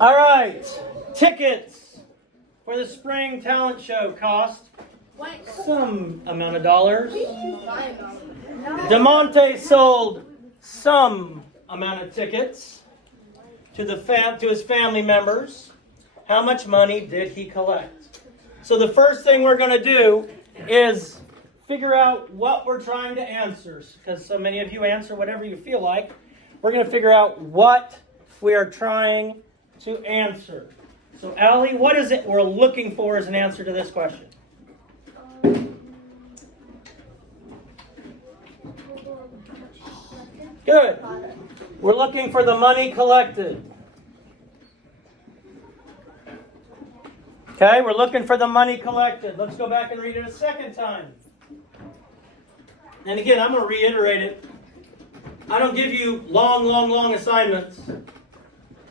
All right. Tickets for the spring talent show cost some amount of dollars. DeMonte sold some amount of tickets to his family members. How much money did he collect? So the first thing we're going to do is figure out what we're trying to answer, because so many of you answer whatever you feel like. We're going to figure out what we are trying to answer. So Allie, what is it we're looking for as an answer to this question? Good. We're looking for the money collected. Okay, we're looking for the money collected. Let's go back and read it a second time. And again, I'm going to reiterate it. I don't give you long assignments.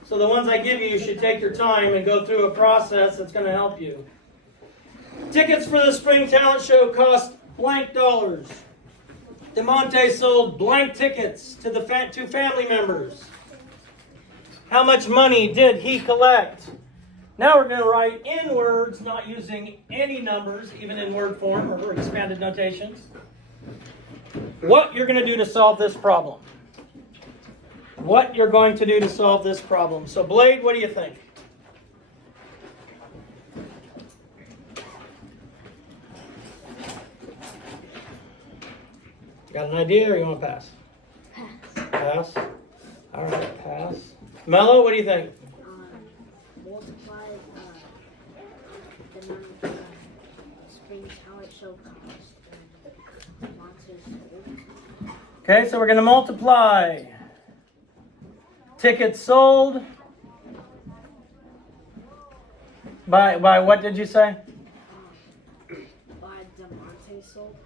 So the ones I give you, you should take your time and go through a process that's going to help you. Tickets for the spring talent show cost blank dollars. DeMonte sold blank tickets to the two family members. How much money did he collect? Now we're going to write in words, not using any numbers, even in word form or expanded notations, what you're going to do to solve this problem. What you're going to do to solve this problem. So Blade, what do you think? Got an idea or you want to pass? Pass. All right, pass. Mello, what do you think? Multiply the amount of spring talent show cost and Monte's. Okay, so we're going to multiply tickets sold by what did you say? By DeMonte sold.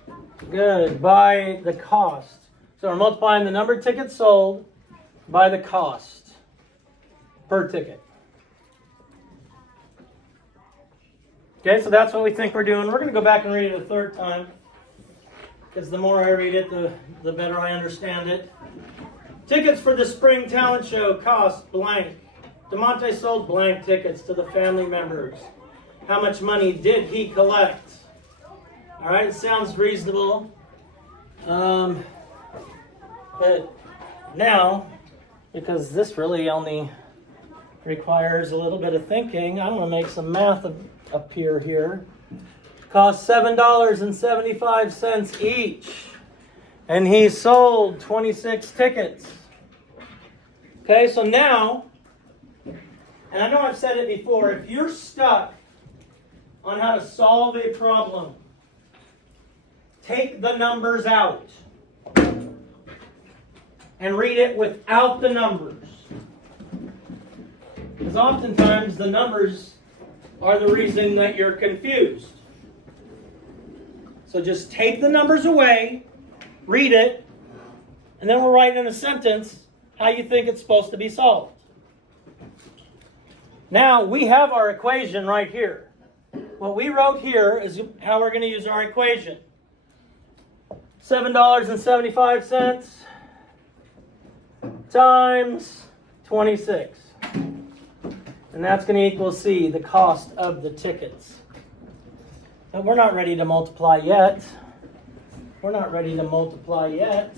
Good, by the cost. So we're multiplying the number of tickets sold by the cost per ticket. Okay, so that's what we think we're doing. We're going to go back and read it a third time, because the more I read it, the better I understand it. Tickets for the spring talent show cost blank. DeMonte sold blank tickets to the family members. How much money did he collect? All right, it sounds reasonable. But now, because this really only requires a little bit of thinking, I'm going to make some math appear here. Cost $7.75 each. And he sold 26 tickets. Okay, so now, and I know I've said it before, if you're stuck on how to solve a problem, take the numbers out and read it without the numbers. Because oftentimes the numbers are the reason that you're confused. So just take the numbers away, read it, and then we'll write in a sentence how you think it's supposed to be solved. Now, we have our equation right here. What we wrote here is how we're going to use our equation. $7.75 times 26. And that's going to equal C, the cost of the tickets. But we're not ready to multiply yet. We're not ready to multiply yet.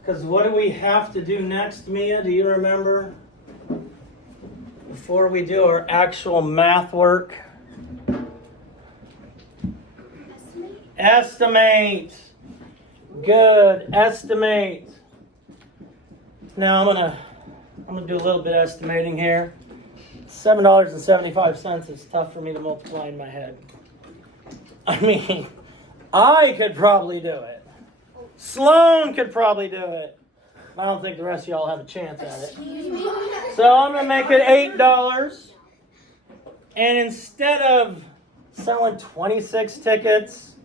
Because what do we have to do next, Mia? Do you remember? Before we do our actual math work. Estimate. Good. Estimate. Now I'm gonna do a little bit of estimating here. $7.75 is tough for me to multiply in my head. I mean, I could probably do it. Sloan could probably do it. I don't think the rest of y'all have a chance at it. So I'm going to make it $8. And instead of selling 26 tickets,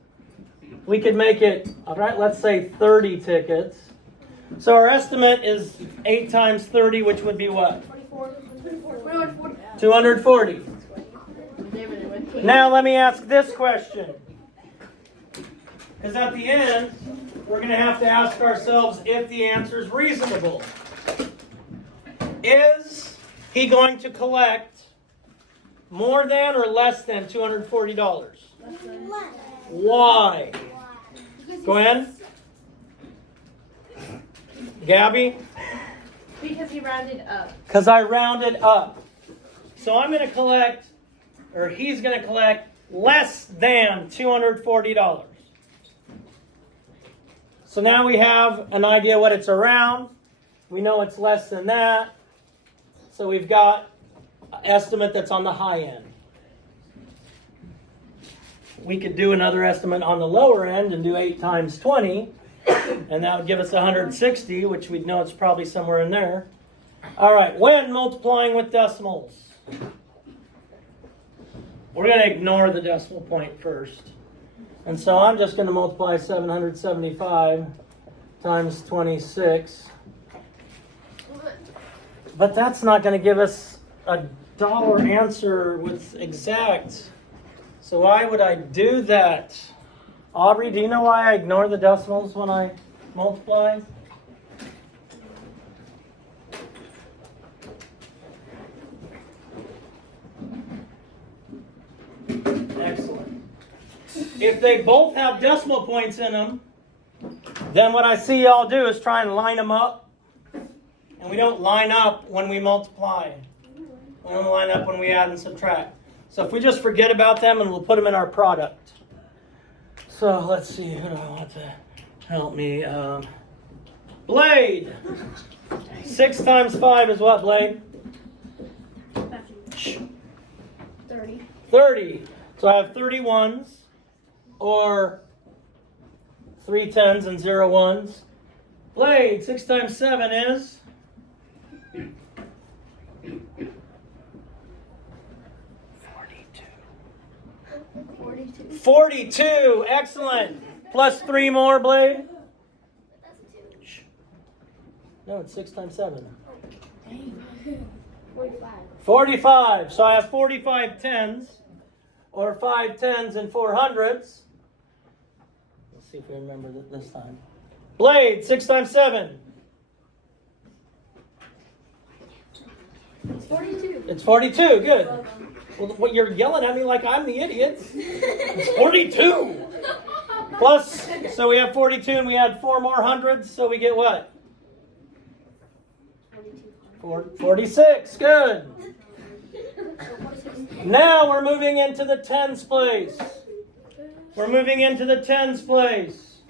we could make it, all right, let's say 30 tickets. So our estimate is 8 times 30, which would be what? 240. Now let me ask this question. Because at the end, we're going to have to ask ourselves if the answer is reasonable. Is he going to collect more than or less than $240? Why? Gwen? Gabby? Because he rounded up. Because I rounded up. So I'm going to collect, or he's going to collect less than $240. So now we have an idea what it's around. We know it's less than that. So we've got an estimate that's on the high end. We could do another estimate on the lower end and do 8 times 20. And that would give us 160, which we'd know it's probably somewhere in there. All right, when multiplying with decimals, we're going to ignore the decimal point first. And so I'm just going to multiply 775 times 26. But that's not going to give us a dollar answer with exact. So why would I do that? Aubrey, do you know why I ignore the decimals when I multiply? Excellent. If they both have decimal points in them, then what I see y'all do is try and line them up. And we don't line up when we multiply. We don't line up when we add and subtract. So if we just forget about them and we'll put them in our product. So let's see, who do I want to help me? Blade. 6 times 5 is what, Blade? 30. 30. So I have 31s, or 3 10s and 0 1s. Blade, 6 times 7 is? 42. Excellent. Plus 3 more, Blade? Shh. No, it's 6 times 7. 45. 45. So I have 45 tens, or 5 tens and 4 hundreds. Let's see if we remember this time. Blade, 6 times 7. 42. It's 42. Good. Well, what you're yelling at me like I'm the idiot. It's 42. Plus, so we have 42 and we add 4 more hundreds, so we get what? 46. Good. Now we're moving into the tens place. We're moving into the tens place.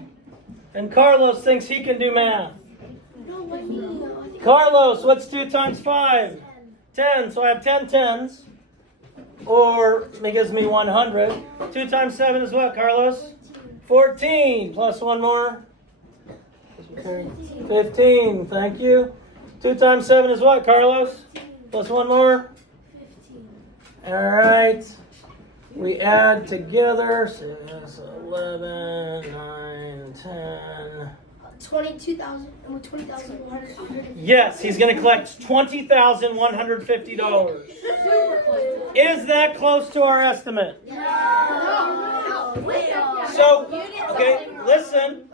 And Carlos thinks he can do math. No, I mean, Carlos, what's 2 times 5? 10. So I have 10 tens. Or it gives me 100. 2 times 7 is what, Carlos? 14. Plus 1 more? 15. Thank you. 2 times 7 is what, Carlos? Plus 1 more? 15. All right. We add together. So that's 11, 9, 10. 20,150. Yes, he's going to collect $20,150. Is that close to our estimate? No. So, okay, listen.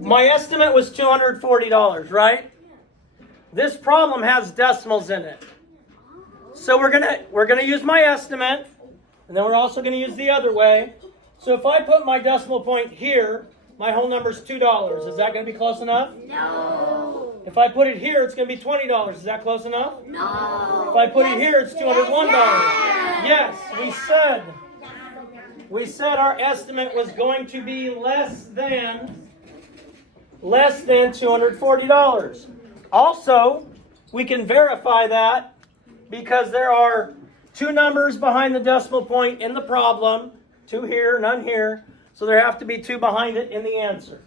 My estimate was $240, right? This problem has decimals in it. So we're gonna use my estimate, and then we're also gonna use the other way. So if I put my decimal point here, my whole number is $2. Is that going to be close enough? No. If I put it here, it's going to be $20. Is that close enough? No. If I put it here, it's $201. Yes, we said our estimate was going to be less than $240. Also, we can verify that because there are 2 numbers behind the decimal point in the problem. 2 here, none here. So there have to be 2 behind it in the answer.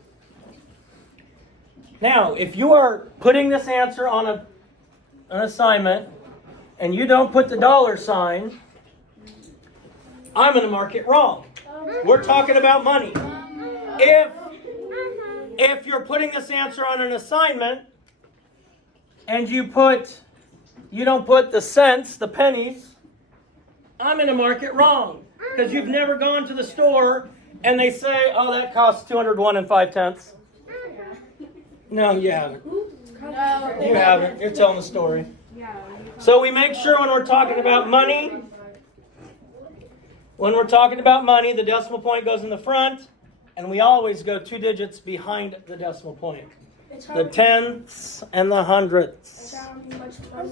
Now, if you are putting this answer on an assignment and you don't put the $sign, I'm going to mark it wrong. We're talking about money. If you're putting this answer on an assignment and you don't put the cents, the pennies, I'm going to mark it wrong. Because you've never gone to the store and they say, oh, that costs $201 5 cents. No, you haven't. No. You haven't. You're telling the story. Yeah. So we make sure when we're talking about money, the decimal point goes in the front, and we always go 2 digits behind the decimal point. The tenths and the hundredths. Much fun.